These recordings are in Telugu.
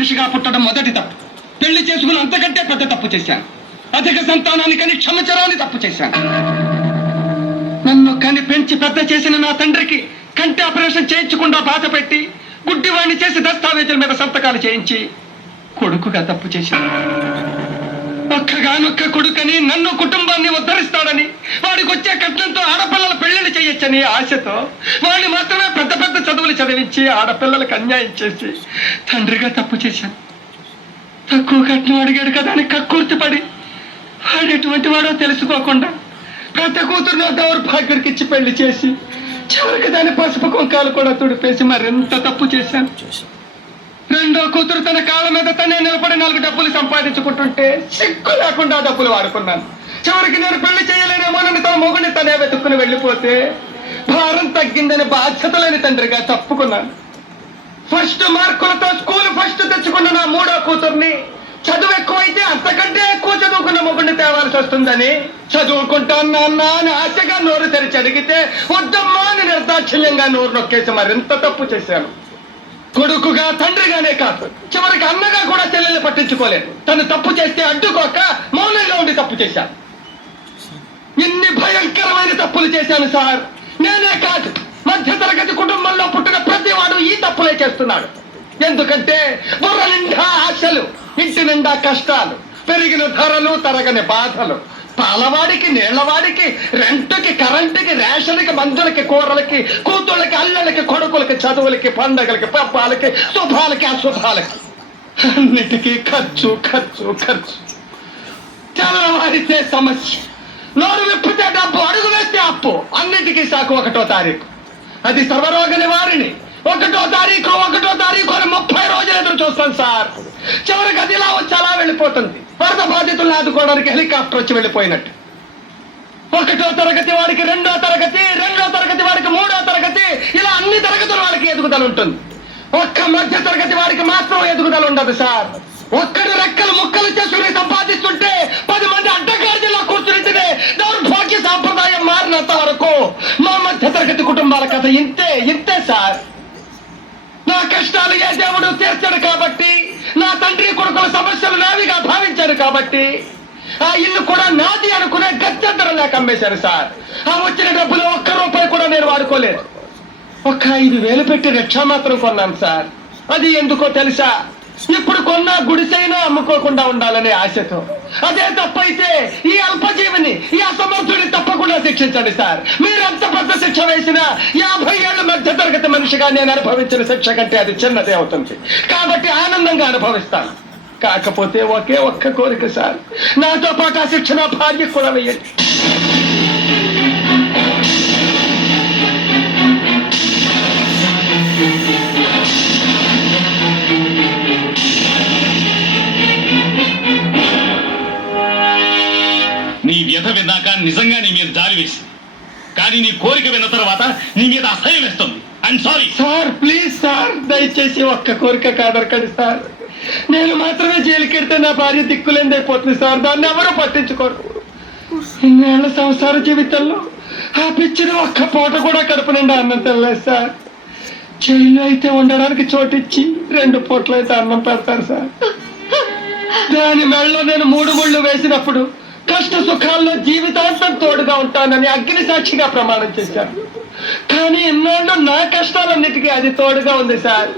మనిషిగా పుట్టడం మొదటి తప్పు. పెళ్లి చేసుకుని అంతకంటే పెద్ద తప్పు చేశాను. అధిక సంతానానికని క్షమచరాన్ని తప్పు చేశాను. నన్ను కని పెంచి పెద్ద చేసిన నా తండ్రికి కంటి ఆపరేషన్ చేయించకుండా బాధ పెట్టి గుడ్డివాణ్ణి చేసి దస్తావేజుల మీద సంతకాలు చేయించి కొడుకుగా తప్పు చేశాను. ఒక్కగానొక్క కొడుకని నన్ను కుటుంబాన్ని ఉద్ధరిస్తాడని వాడికి వచ్చే కట్నంతో ఆడపిల్లల పెళ్లిళ్ళు చేయొచ్చని ఆశతో వాడిని మాత్రమే పెద్ద పెద్ద చదువులు చదివించి ఆడపిల్లలకు అన్యాయం చేసి తండ్రిగా తప్పు చేశాను. తక్కువ కట్నం అడిగాడు కదా అని కక్కుర్తిపడి వాడు ఎటువంటి వాడో తెలుసుకోకుండా పెద్ద కూతురులో దౌర్భాగ్యుడికి ఇచ్చి పెళ్లి చేసి చివరికి దాని పసుపు కుంకాలు కూడా తుడిపేసి మరింత తప్పు చేశాను. రెండో కూతురు తన కాళ్ళ మీద తనే నిలబడి 4 డబ్బులు సంపాదించుకుంటుంటే సిగ్గు లేకుండా డబ్బులు వాడుకున్నాను. చివరికి నేను పెళ్లి చేయలేనేమోనని తన మొగుడిని తనే వెతుక్కుని వెళ్ళిపోతే భారం తగ్గిందని బాధ్యత లేని తండ్రిగా తప్పుకున్నాను. ఫస్ట్ మార్కులతో స్కూల్ ఫస్ట్ తెచ్చుకున్న నా 3వ కూతుర్ని చదువు ఎక్కువైతే అంతకంటే ఎక్కువ చదువుకున్న మొగుడిని తేవాల్సి వస్తుందని చదువుకుంటాను నాన్న అని ఆశగా నోరు తెరిచి అడిగితే వద్దమ్మా అని నిర్దాక్షిణ్యంగా నోరు నొక్కేసి మరింత తప్పు చేశాను. కొడుకుగా తండ్రిగానే కాదు చివరికి అన్నగా కూడా చెల్లెల్ని పట్టించుకోలేదు. తను తప్పు చేస్తే అడ్డుకోక మౌనంగా ఉండి తప్పు చేశాను. ఇన్ని భయంకరమైన తప్పులు చేశాను సార్. నేనే కాదు మధ్య తరగతి కుటుంబంలో పుట్టిన ప్రతి వాడు ఈ తప్పులే చేస్తున్నాడు. ఎందుకంటే బుర్ర నిండా ఆశలు, ఇంటి నిండా కష్టాలు, పెరిగిన ధరలు, తరగని బాధలు, పాలవాడికి నీళ్లవాడికి రెంటుకి కరెంటుకి రేషన్కి మందులకి కూరలకి కూతుళ్ళకి అల్లలకి కొడుకులకి చదువులకి పండగలకి పబ్బాలకి శుభాలకి అశుభాలకి అన్నిటికీ ఖర్చు ఖర్చు ఖర్చు. తెల్లవారితే సమస్య, నోరు విప్పితే డబ్బు, అడుగు వేస్తే అప్పు. అన్నిటికీ సాకు 1వ తారీఖు. అది సర్వరోగ నివారిణి. 1వ తారీఖు అని 30 రోజులు ఎదురు చూస్తాను సార్. చివరికి అది ఇలా వచ్చి అలా వెళ్ళిపోతుంది. వరద బాధితులను ఆదుకోవడానికి హెలికాప్టర్ వచ్చి వెళ్ళిపోయినట్టు. 1వ తరగతి వాడికి 2వ తరగతి, 2వ తరగతి వాడికి 3వ తరగతి, ఇలా అన్ని తరగతుల వాడికి ఎదుగుదల ఉంటుంది. ఒక్క మధ్య తరగతి వాడికి మాత్రం ఎదుగుదల ఉండదు సార్. ఒక్కడు రెక్కలు ముక్కలు చేసుకుని సంపాదిస్తుంటే 10 మంది అడ్డగాడిలో కూర్చుని దౌర్భాగ్య సాంప్రదాయం మారినంత వరకు మా మధ్య తరగతి కుటుంబాల కథ ఇంతే సార్. నా కష్టాలు ఏ దేవుడు తీర్చాడు కాబట్టి, నా తండ్రి కొడుకుల సమస్యలు నావిగా భావించారు కాబట్టి ఆ ఇల్లు కూడా నాది అనుకునే గత్యంతరం లేక అమ్మేశారు సార్. ఆ వచ్చిన డబ్బులు 1 రూపాయి కూడా నేను వాడుకోలేదు. 5,000 పెట్టి రిక్షా మాత్రం కొన్నాను సార్. అది ఎందుకో తెలుసా? ఇప్పుడు కొన్న గుడిసైనా అమ్ముకోకుండా ఉండాలనే ఆశతో. అదే తప్పైతే ఈ అల్పజీవిని, ఈ అసమర్థుడిని తప్పకుండా శిక్షించండి సార్. మీరెంత పెద్ద శిక్ష వేసినా 50 ఏళ్ల మధ్య తరగతి మనిషిగా నేను అనుభవించిన శిక్ష కంటే అది చిన్నదే అవుతుంది. కాబట్టి ఆనందంగా అనుభవిస్తాను. కాకపోతే ఒకే ఒక్క కోరిక సార్, నాతో పాటు ఆ శిక్ష నా భార్యకు కూడా వేయండి. నీ వ్యధ విన్నాక నిజంగా నీ మీద జాలి వేసింది. కానీ నీ కోరిక విన్న తర్వాత నీ మీద అసహ్యం వేస్తుంది. I'm sorry sir. Please sir, దయచేసి ఒక్క కోరిక కాదరకండి సార్. నేను మాత్రమే జైలుకెడితే నా భార్య దిక్కులేందైపోతుంది సార్. దాన్ని ఎవరూ పట్టించుకోరు. ఇన్నేళ్ల సంసార జీవితంలో ఆ పిచ్చిని ఒక్క పూట కూడా కడుపు నిండా అన్నం తినలేదు సార్. జైల్లో అయితే ఉండడానికి చోటిచ్చి 2 పూటలు అయితే అన్నం పెడతారు సార్. దాని మెడలో నేను 3 ముళ్ళు వేసినప్పుడు కష్ట సుఖాల్లో జీవితాంతం తోడుగా ఉంటానని అగ్ని సాక్షిగా ప్రమాణం చేశాను. కానీ ఇన్నాళ్ళు నా కష్టాలన్నిటికీ అది తోడుగా ఉంది సార్.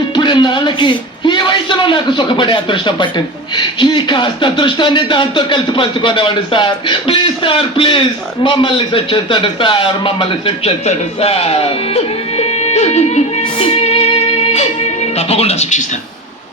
ఇప్పుడు ఇన్నాళ్ళకి ఈ వయసులో నాకు సుఖపడే అదృష్టం పట్టింది. ఈ కాస్త అదృష్టాన్ని దాంతో కలిసి పంచుకునేవాడు సార్. ప్లీజ్ సార్, ప్లీజ్ మమ్మల్ని శిక్షించండి సార్, మమ్మల్ని శిక్షించండి సార్. తప్పకుండా శిక్షిస్తాను.